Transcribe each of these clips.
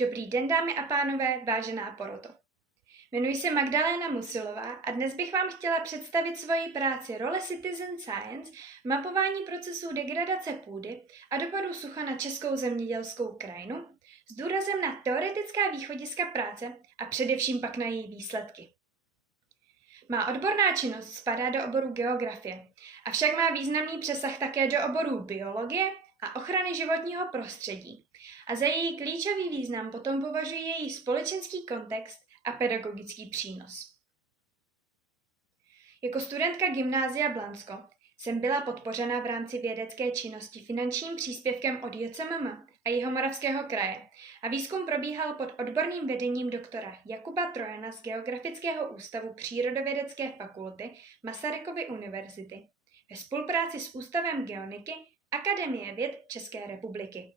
Dobrý den, dámy a pánové, vážená poroto. Jmenuji se Magdaléna Musilová a dnes bych vám chtěla představit svoji práci Role Citizen Science v mapování procesů degradace půdy a dopadů sucha na českou zemědělskou krajinu s důrazem na teoretická východiska práce a především pak na její výsledky. Má odborná činnost spadá do oboru geografie, avšak má významný přesah také do oborů biologie a ochrany životního prostředí. A za její klíčový význam potom považuji její společenský kontext a pedagogický přínos. Jako studentka Gymnázia Blansko jsem byla podpořena v rámci vědecké činnosti finančním příspěvkem od JCMM a Jihomoravského kraje a výzkum probíhal pod odborným vedením doktora Jakuba Trojana z Geografického ústavu Přírodovědecké fakulty Masarykovy univerzity ve spolupráci s Ústavem geoniky Akademie věd České republiky.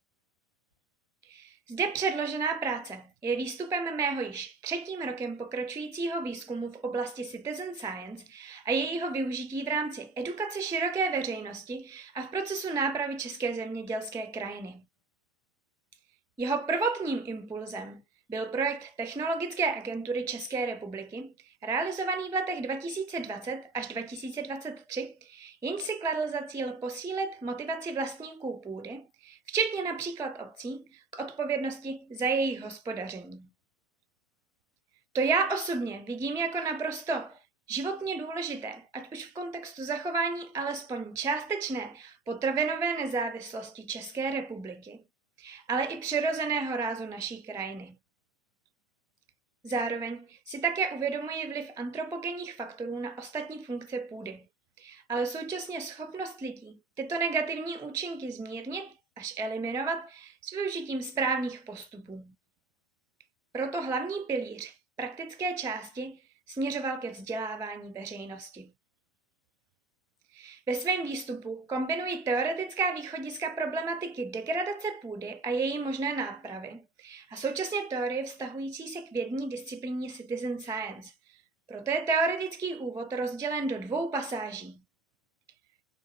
Zde předložená práce je výstupem mého již 3. rokem pokračujícího výzkumu v oblasti Citizen Science a jejího využití v rámci edukace široké veřejnosti a v procesu nápravy české zemědělské krajiny. Jeho prvotním impulzem byl projekt Technologické agentury České republiky, realizovaný v letech 2020 až 2023, jenž si kladl za cíl posílit motivaci vlastníků půdy, včetně například obcí, k odpovědnosti za jejich hospodaření. To já osobně vidím jako naprosto životně důležité, ať už v kontextu zachování alespoň částečné potravinové nezávislosti České republiky, ale i přirozeného rázu naší krajiny. Zároveň si také uvědomuji vliv antropogenních faktorů na ostatní funkce půdy, ale současně schopnost lidí tyto negativní účinky zmírnit až eliminovat s využitím správných postupů. Proto hlavní pilíř praktické části směřoval ke vzdělávání veřejnosti. Ve svém výstupu kombinuji teoretická východiska problematiky degradace půdy a její možné nápravy a současně teorie vztahující se k vědní disciplíně Citizen Science. Proto je teoretický úvod rozdělen do 2 pasáží.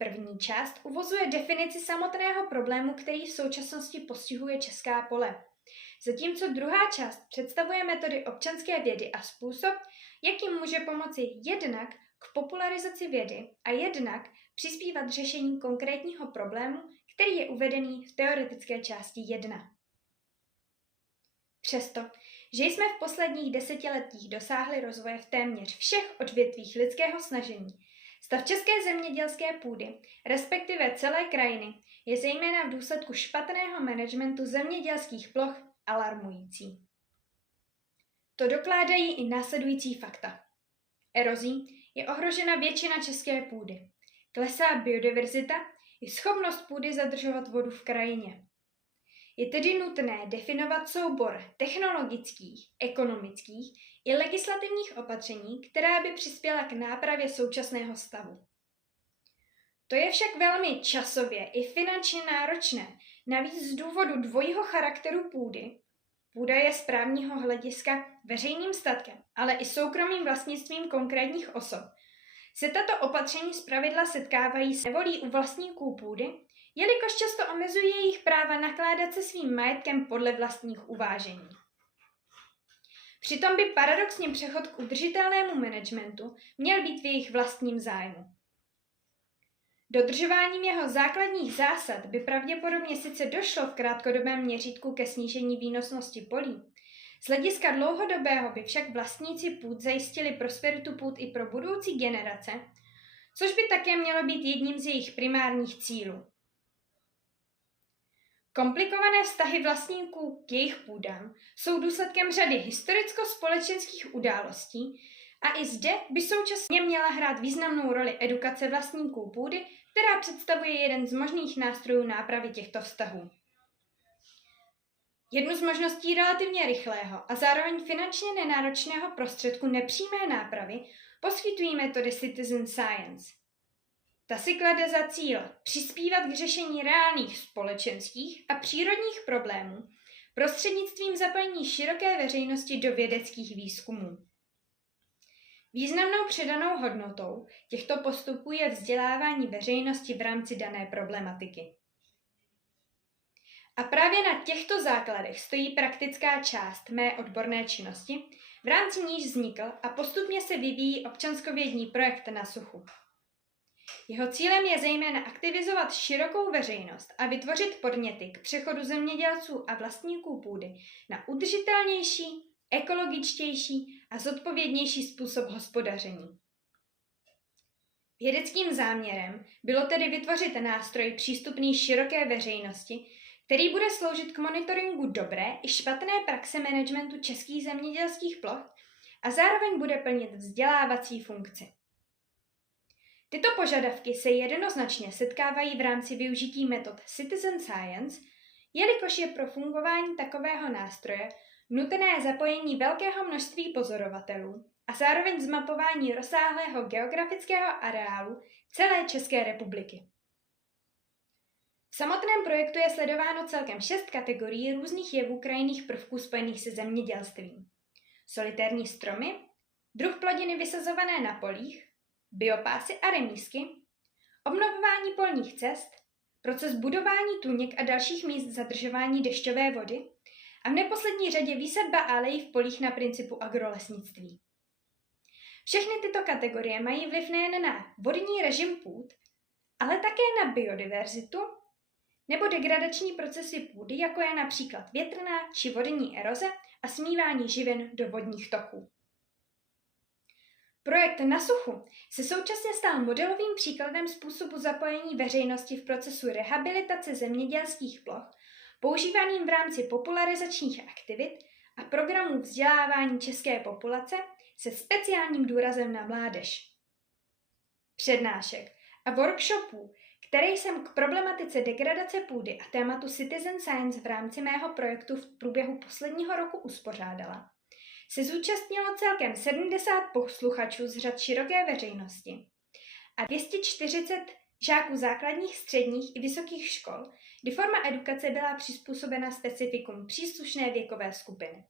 První část uvozuje definici samotného problému, který v současnosti postihuje česká pole. Zatímco druhá část představuje metody občanské vědy a způsob, jakým může pomoci jednak k popularizaci vědy a jednak přispívat řešení konkrétního problému, který je uvedený v teoretické části 1. Přesto, že jsme v posledních desetiletích dosáhli rozvoje v téměř všech odvětvích lidského snažení, stav české zemědělské půdy, respektive celé krajiny, je zejména v důsledku špatného managementu zemědělských ploch alarmující. To dokládají i následující fakta. Erozí je ohrožena většina české půdy. Klesá biodiverzita i schopnost půdy zadržovat vodu v krajině. Je tedy nutné definovat soubor technologických, ekonomických i legislativních opatření, která by přispěla k nápravě současného stavu. To je však velmi časově i finančně náročné, navíc z důvodu dvojího charakteru půdy. Půda je z právního hlediska veřejným statkem, ale i soukromým vlastnictvím konkrétních osob. Se tato opatření zpravidla setkávají s nevolí u vlastníků půdy, jelikož často omezují jejich práva nakládat se svým majetkem podle vlastních uvážení. Přitom by paradoxně přechod k udržitelnému managementu měl být v jejich vlastním zájmu. Dodržováním jeho základních zásad by pravděpodobně sice došlo v krátkodobém měřítku ke snížení výnosnosti polí. Z hlediska dlouhodobého by však vlastníci půd zajistili prosperitu půd i pro budoucí generace, což by také mělo být jedním z jejich primárních cílů. Komplikované vztahy vlastníků k jejich půdám jsou důsledkem řady historicko-společenských událostí a i zde by současně měla hrát významnou roli edukace vlastníků půdy, která představuje jeden z možných nástrojů nápravy těchto vztahů. Jednu z možností relativně rychlého a zároveň finančně nenáročného prostředku nepřímé nápravy poskytují metody Citizen Science. Ta si klade za cíl přispívat k řešení reálných společenských a přírodních problémů prostřednictvím zapojení široké veřejnosti do vědeckých výzkumů. Významnou přidanou hodnotou těchto postupů je vzdělávání veřejnosti v rámci dané problematiky. A právě na těchto základech stojí praktická část mé odborné činnosti, v rámci níž vznikl a postupně se vyvíjí občanskovědní projekt Na suchu. Jeho cílem je zejména aktivizovat širokou veřejnost a vytvořit podněty k přechodu zemědělců a vlastníků půdy na udržitelnější, ekologičtější a zodpovědnější způsob hospodaření. Vědeckým záměrem bylo tedy vytvořit nástroj přístupný široké veřejnosti, který bude sloužit k monitoringu dobré i špatné praxe managementu českých zemědělských ploch a zároveň bude plnit vzdělávací funkci. Tyto požadavky se jednoznačně setkávají v rámci využití metod Citizen Science, jelikož je pro fungování takového nástroje nutné zapojení velkého množství pozorovatelů a zároveň zmapování rozsáhlého geografického areálu celé České republiky. V samotném projektu je sledováno celkem 6 kategorií různých jevů krajinných prvků spojených se zemědělstvím. Solitérní stromy, druh plodiny vysazované na polích, biopásy a remízky, obnovování polních cest, proces budování tůněk a dalších míst zadržování dešťové vody a v neposlední řadě výsadba alejí v polích na principu agrolesnictví. Všechny tyto kategorie mají vliv nejen na vodní režim půd, ale také na biodiverzitu nebo degradační procesy půdy, jako je například větrná či vodní eroze a smívání živin do vodních toků. Projekt Na suchu se současně stal modelovým příkladem způsobu zapojení veřejnosti v procesu rehabilitace zemědělských ploch, používaným v rámci popularizačních aktivit a programů vzdělávání české populace se speciálním důrazem na mládež. Přednášek a workshopů, které jsem k problematice degradace půdy a tématu Citizen Science v rámci mého projektu v průběhu posledního roku uspořádala, se zúčastnilo celkem 70 posluchačů z řad široké veřejnosti a 240 žáků základních, středních i vysokých škol, kdy forma edukace byla přizpůsobena specifikům příslušné věkové skupiny.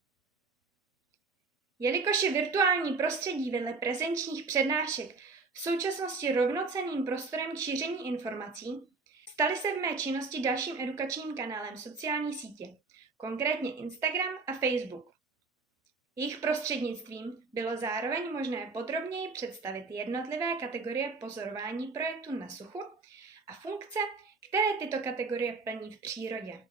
Jelikož je virtuální prostředí vedle prezenčních přednášek v současnosti rovnocenným prostorem k šíření informací, staly se v mé činnosti dalším edukačním kanálem sociální sítě, konkrétně Instagram a Facebook. Jejich prostřednictvím bylo zároveň možné podrobněji představit jednotlivé kategorie pozorování projektu Na suchu a funkce, které tyto kategorie plní v přírodě.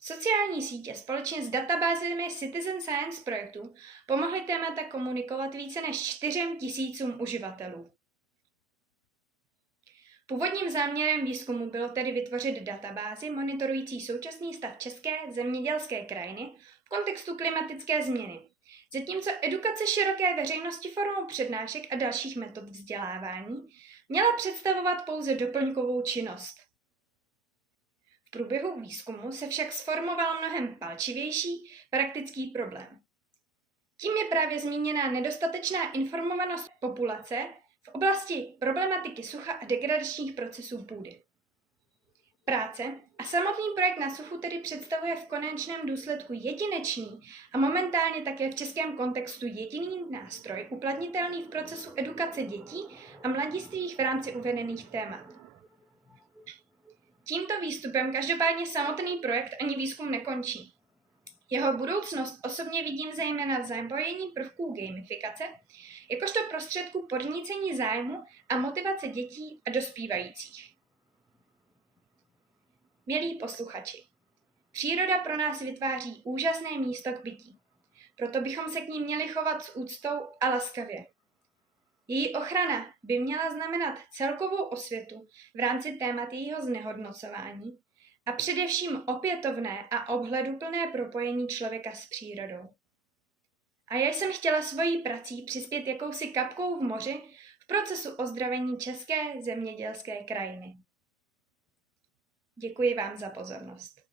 Sociální sítě společně s databázemi Citizen Science projektu pomohly témata komunikovat více než 4 000 uživatelů. Původním záměrem výzkumu bylo tedy vytvořit databázi monitorující současný stav české zemědělské krajiny v kontextu klimatické změny, zatímco edukace široké veřejnosti formou přednášek a dalších metod vzdělávání měla představovat pouze doplňkovou činnost. V průběhu výzkumu se však sformoval mnohem palčivější praktický problém. Tím je právě zmíněná nedostatečná informovanost populace v oblasti problematiky sucha a degradačních procesů půdy. Práce a samotný projekt Na suchu tedy představuje v konečném důsledku jedinečný a momentálně také v českém kontextu jediný nástroj uplatnitelný v procesu edukace dětí a mladistvých v rámci uvedených témat. Tímto výstupem každopádně samotný projekt ani výzkum nekončí. Jeho budoucnost osobně vidím zejména v zapojení prvků gamifikace, jakožto prostředku podnícení zájmu a motivace dětí a dospívajících. Milí posluchači, příroda pro nás vytváří úžasné místo k bytí, proto bychom se k ní měli chovat s úctou a laskavě. Její ochrana by měla znamenat celkovou osvětu v rámci témat jejího znehodnocování a především opětovné a obhleduplné propojení člověka s přírodou. A já jsem chtěla svojí prací přispět jakousi kapkou v moři v procesu ozdravení české zemědělské krajiny. Děkuji vám za pozornost.